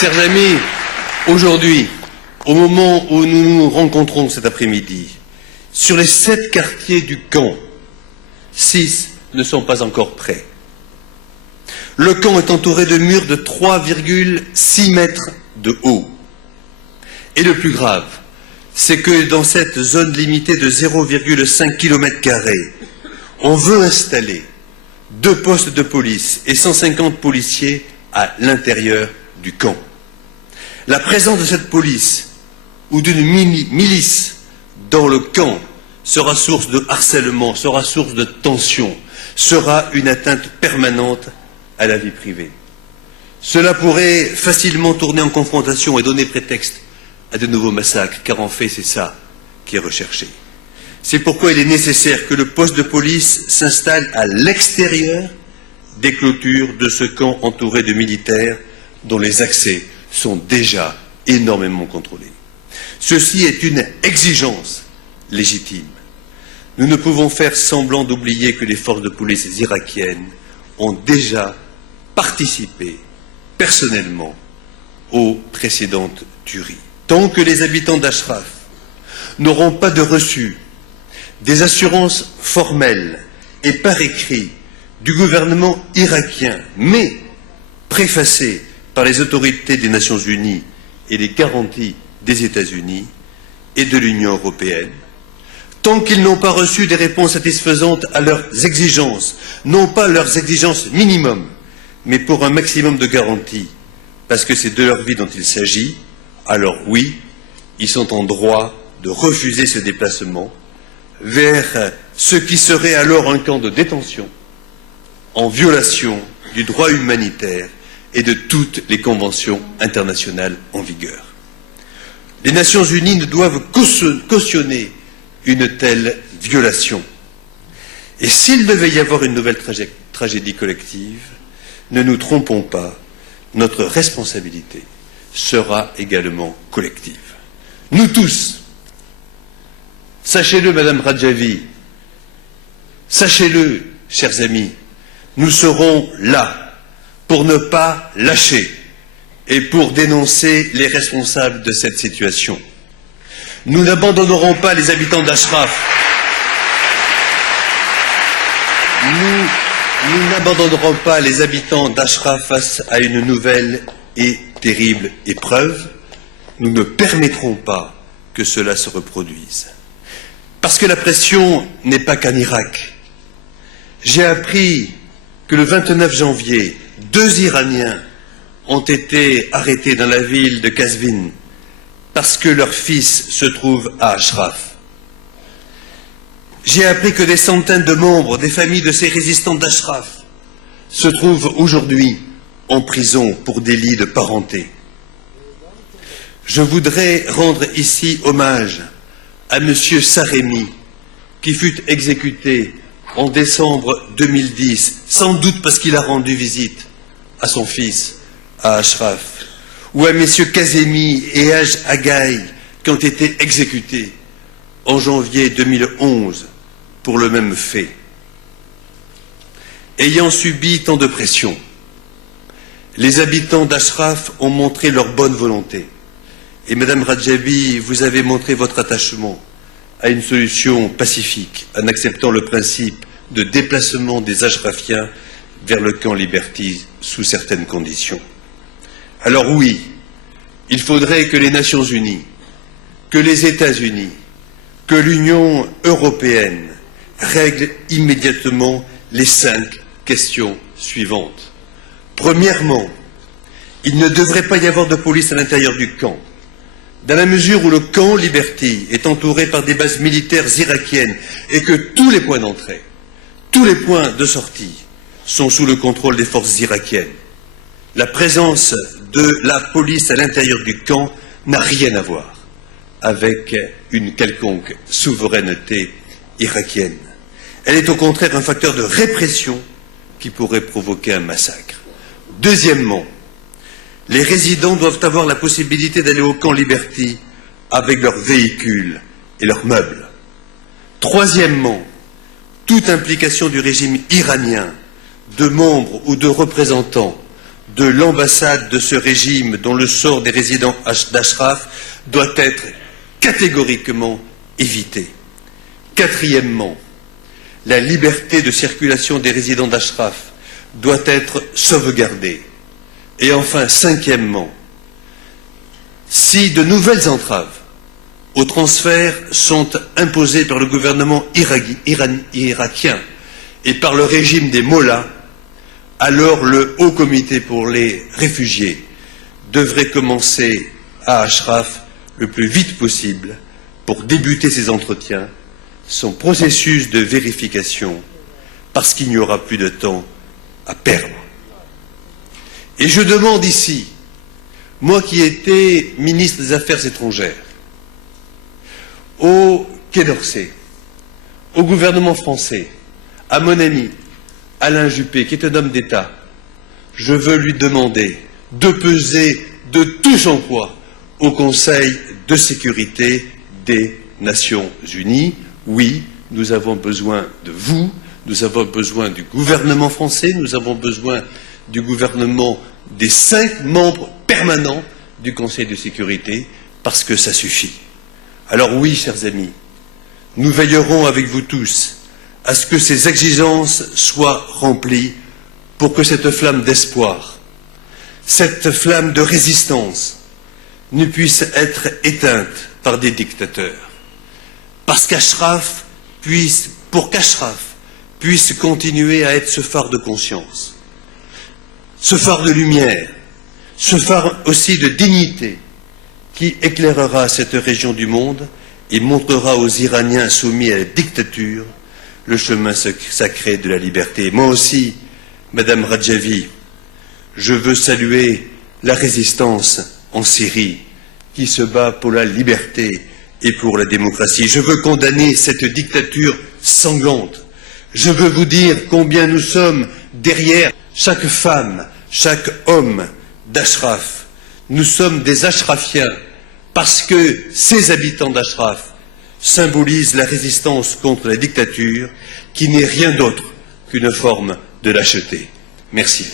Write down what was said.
Chers amis, aujourd'hui, au moment où nous nous rencontrons cet après-midi, sur les 7 quartiers du camp, 6 ne sont pas encore prêts. Le camp est entouré de murs de 3,6 mètres de haut. Et le plus grave, c'est que dans cette zone limitée de 0,5 km², on veut installer 2 postes de police et 150 policiers à l'intérieur du camp. La présence de cette police ou d'une milice dans le camp sera source de harcèlement, sera source de tension, sera une atteinte permanente à la vie privée. Cela pourrait facilement tourner en confrontation et donner prétexte à de nouveaux massacres, car en fait c'est ça qui est recherché. C'est pourquoi il est nécessaire que le poste de police s'installe à l'extérieur des clôtures de ce camp entouré de militaires dont les accès sont déjà énormément contrôlés. Ceci est une exigence légitime. Nous ne pouvons faire semblant d'oublier que les forces de police irakiennes ont déjà participé personnellement aux précédentes tueries. Tant que les habitants d'Ashraf n'auront pas de reçu, des assurances formelles et par écrit du gouvernement irakien, mais préfacées par les autorités des Nations Unies et les garanties des États-Unis et de l'Union européenne, tant qu'ils n'ont pas reçu des réponses satisfaisantes à leurs exigences, non pas leurs exigences minimum, mais pour un maximum de garanties, parce que c'est de leur vie dont il s'agit, alors oui, ils sont en droit de refuser ce déplacement vers ce qui serait alors un camp de détention, en violation du droit humanitaire et de toutes les conventions internationales en vigueur. Les Nations Unies ne doivent cautionner une telle violation. Et s'il devait y avoir une nouvelle tragédie collective, ne nous trompons pas, notre responsabilité sera également collective. Nous tous, sachez-le, Madame Radjavi, sachez-le, chers amis, nous serons là pour ne pas lâcher et pour dénoncer les responsables de cette situation. Nous n'abandonnerons pas les habitants d'Ashraf. Nous n'abandonnerons pas les habitants d'Ashraf face à une nouvelle et terrible épreuve. Nous ne permettrons pas que cela se reproduise. Parce que la pression n'est pas qu'en Irak. J'ai appris que le 29 janvier, 2 Iraniens ont été arrêtés dans la ville de Qazvin parce que leur fils se trouve à Ashraf. J'ai appris que des centaines de membres des familles de ces résistants d'Ashraf se trouvent aujourd'hui en prison pour délit de parenté. Je voudrais rendre ici hommage à M. Saremi, qui fut exécuté en décembre 2010, sans doute parce qu'il a rendu visite à son fils à Ashraf, ou à M. Kazemi et Haj Agaï, qui ont été exécutés en janvier 2011 pour le même fait. Ayant subi tant de pression, les habitants d'Ashraf ont montré leur bonne volonté. Et Madame Radjabi, vous avez montré votre attachement à une solution pacifique en acceptant le principe de déplacement des Ashrafiens vers le camp Liberty sous certaines conditions. Alors oui, il faudrait que les Nations Unies, que les États-Unis, que l'Union européenne règlent immédiatement les 5 questions suivantes. Premièrement, il ne devrait pas y avoir de police à l'intérieur du camp, dans la mesure où le camp Liberty est entouré par des bases militaires irakiennes et que tous les points d'entrée, tous les points de sortie sont sous le contrôle des forces irakiennes. La présence de la police à l'intérieur du camp n'a rien à voir avec une quelconque souveraineté irakienne. Elle est au contraire un facteur de répression qui pourrait provoquer un massacre. Deuxièmement, les résidents doivent avoir la possibilité d'aller au camp Liberty avec leurs véhicules et leurs meubles. Troisièmement, toute implication du régime iranien, de membres ou de représentants, de l'ambassade de ce régime dont le sort des résidents d'Ashraf doit être catégoriquement évité. Quatrièmement, la liberté de circulation des résidents d'Ashraf doit être sauvegardée. Et enfin, cinquièmement, si de nouvelles entraves au transfert sont imposées par le gouvernement irakien et par le régime des mollahs, alors le Haut Comité pour les réfugiés devrait commencer à Ashraf le plus vite possible pour débuter ses entretiens, son processus de vérification, parce qu'il n'y aura plus de temps à perdre. Et je demande ici, moi qui étais ministre des Affaires étrangères, au Quai d'Orsay, au gouvernement français, à mon ami Alain Juppé, qui est un homme d'État, je veux lui demander de peser de tout son poids au Conseil de sécurité des Nations Unies. Oui, nous avons besoin de vous, nous avons besoin du gouvernement français, nous avons besoin du gouvernement des 5 membres permanents du Conseil de sécurité, parce que ça suffit. Alors oui, chers amis, nous veillerons avec vous tous à ce que ces exigences soient remplies pour que cette flamme d'espoir, cette flamme de résistance ne puisse être éteinte par des dictateurs. Parce qu'Ashraf pour qu'Ashraf puisse continuer à être ce phare de conscience, ce phare de lumière, ce phare aussi de dignité qui éclairera cette région du monde et montrera aux Iraniens soumis à la dictature le chemin sacré de la liberté. Moi aussi, Madame Radjavi, je veux saluer la résistance en Syrie qui se bat pour la liberté et pour la démocratie. Je veux condamner cette dictature sanglante. Je veux vous dire combien nous sommes derrière chaque femme, chaque homme d'Ashraf. Nous sommes des Ashrafiens parce que ces habitants d'Ashraf symbolisent la résistance contre la dictature qui n'est rien d'autre qu'une forme de lâcheté. Merci.